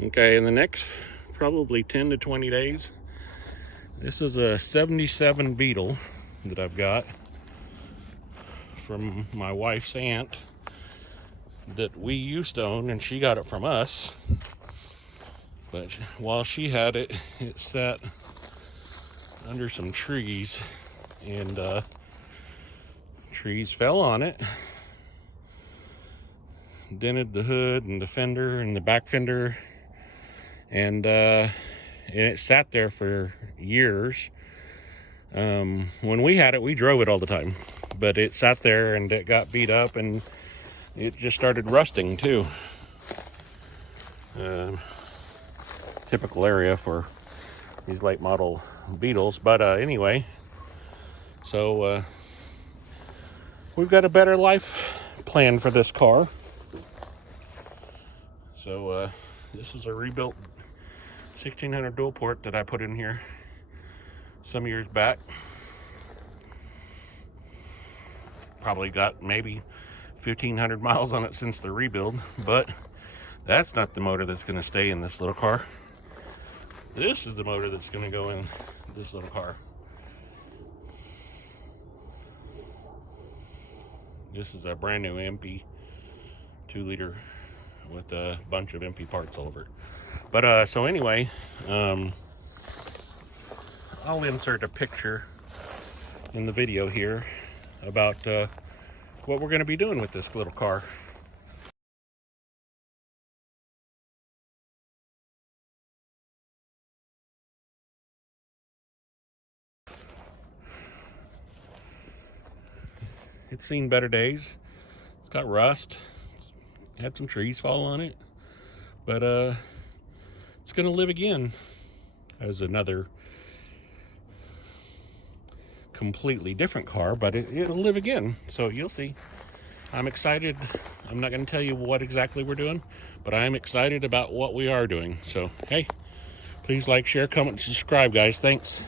Okay, in the next probably 10 to 20 days, this is a 77 Beetle that I've got from my wife's aunt that we used to own, and she got it from us. But while she had it, it sat under some trees, and trees fell on it, dented the hood and the fender and the back fender, and it sat there for years. When we had it, we drove it all the time, but it sat there and it got beat up and it just started rusting too. Typical area for these late model Beetles. But anyway, so we've got a better life plan for this car. So this is a rebuilt 1600 dual port that I put in here some years back. Probably got maybe 1,500 miles on it since the rebuild, but that's not the motor that's going to stay in this little car. This is the motor that's going to go in this little car. This is a brand new MP 2-liter with a bunch of MP parts all over it. But so anyway, I'll insert a picture in the video here about what we're going to be doing with this little car. It's seen better days. It's got rust. It's had some trees fall on it. But it's going to live again as another completely different car, but it'll live again. So you'll see. I'm excited. I'm not going to tell you what exactly we're doing, but I'm excited about what we are doing. So, hey, please like, share, comment, subscribe, guys. Thanks.